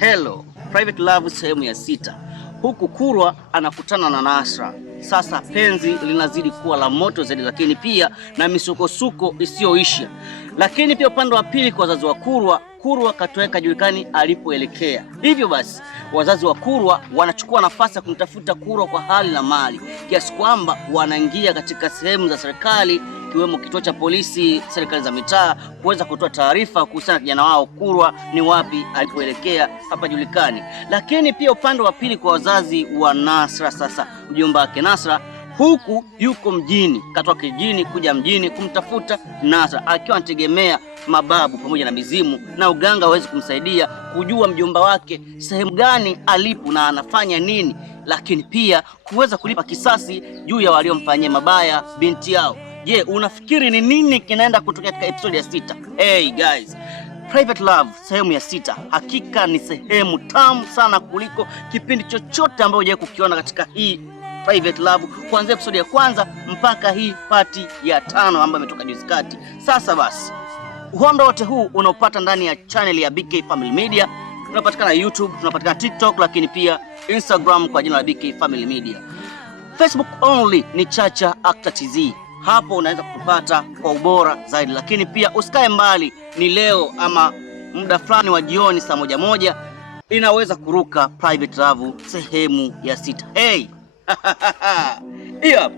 Hello, Private Love sehemu ya 6. Huku Kurwa anakutana na Nasra. Sasa penzi linazidi kuwa la moto zaidi, lakini pia na misukosuko isiyoisha. Lakini pia upande wa pili kwa wazazi wa Kurwa katoweka julikani alipoelekea. Hivyo basi wazazi wa Kurwa wanachukua nafasi ya kumtafuta Kurwa kwa hali na mali, kiasi kwamba wanaingia katika sehemu za serikali ikiwemo kituo cha polisi, serikali za mitaa, kuweza kutoa taarifa kuhusiana na kijana wao Kurwa ni wapi alipoelekea hapa julikani. Lakini pia upande wa pili kwa wazazi wa Nasra, sasa mjomba wake Nasra huku yuko mjini, katoka kijijini kuja mjini kumtafuta Nasra, akiwa anategemea mababu pamoja na mizimu na uganga waweze kumsaidia kujua mjomba wake sehemu gani alipo na anafanya nini, lakini pia kuweza kulipa kisasi juu ya waliomfanyia mabaya binti yao. Je, unafikiri ni nini kinaenda kutokea katika episode ya 6? Hey guys, Private Love sehemu ya 6 hakika ni sehemu tamu sana kuliko kipindi chochote ambacho hujawahi kukiona katika hii Private Love, kuanzia episode ya kwanza mpaka hii pati ya 5 ambayo imetoka juzi kati. Sasa basi, uhondo wote huu unaopata ndani ya channel ya BK Family Media. Tunapatikana YouTube, tunapatikana TikTok, lakini pia Instagram kwa jina la BK Family Media. Facebook only ni Chacha Actor TZ. Hapo unaweza kutupata kwa ubora zaidi, lakini pia usikae mbali, ni leo ama muda fulani wa jioni saa 1 inaweza kuruka Private Love sehemu ya 6. Hey! Yep.